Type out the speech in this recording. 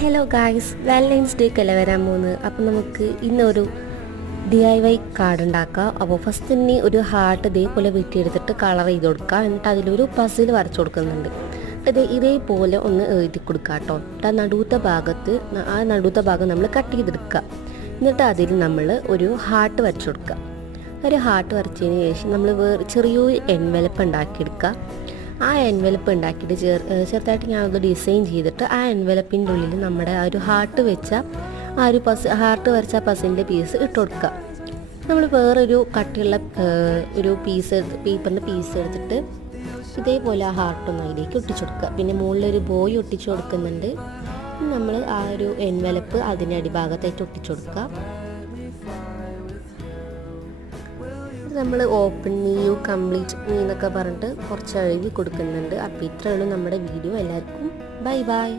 Hello guys, Valentine's ഡേക്ക് അല്ലേ വരാൻ പോകുന്നത്. അപ്പോൾ നമുക്ക് ഇന്നൊരു DIY കാർഡ് ഉണ്ടാക്കാം. അപ്പോൾ ഫസ്റ്റ് തന്നെ ഒരു ഹാർട്ട് ഇതേപോലെ വെട്ടിയെടുത്തിട്ട് കളർ ചെയ്ത് കൊടുക്കുക. എന്നിട്ട് അതിലൊരു പസിൽ വരച്ചു കൊടുക്കുന്നുണ്ട്. ഇതേപോലെ ഒന്ന് എഴുതി കൊടുക്കുക കേട്ടോ. എന്നിട്ട് നടുത്ത ഭാഗം നമ്മൾ കട്ട് ചെയ്തെടുക്കുക. എന്നിട്ട് അതിൽ നമ്മൾ ഒരു ഹാർട്ട് വരച്ചു കൊടുക്കുക. ഒരു ഹാർട്ട് വരച്ചതിന് ശേഷം നമ്മൾ ചെറിയൊരു എൻവലപ്പ് ഉണ്ടാക്കിയെടുക്കുക. ആ എൻവലപ്പ് ഉണ്ടാക്കിയിട്ട് ചെറുതായിട്ട് ഞാനത് ഡിസൈൻ ചെയ്തിട്ട് ആ എൻവലപ്പിൻ്റെ ഉള്ളിൽ നമ്മുടെ ആ ഒരു ഹാർട്ട് ഹാർട്ട് വരച്ച പസിൻ്റെ പീസ് ഇട്ട് കൊടുക്കുക. നമ്മൾ വേറൊരു കട്ടിയുള്ള ഒരു പേപ്പറിൻ്റെ പീസ് എടുത്തിട്ട് ഇതേപോലെ ആ ഹാർട്ടൊന്ന് അതിലേക്ക് ഒട്ടിച്ചു കൊടുക്കുക. പിന്നെ മുകളിലൊരു ബോയ് ഒട്ടിച്ചു കൊടുക്കുന്നുണ്ട്. നമ്മൾ ആ ഒരു എൻവലപ്പ് അതിൻ്റെ അടിഭാഗത്തായിട്ട് ഒട്ടിച്ചു കൊടുക്കുക. നമ്മൾ open me you complete me എന്നൊക്കെ പറഞ്ഞിട്ട് കുറച്ച് എഴുതി കൊടുക്കുന്നുണ്ട്. അപ്പോൾ ഇത്രയുള്ളൂ നമ്മുടെ വീഡിയോ. എല്ലാവർക്കും ബൈ ബൈ.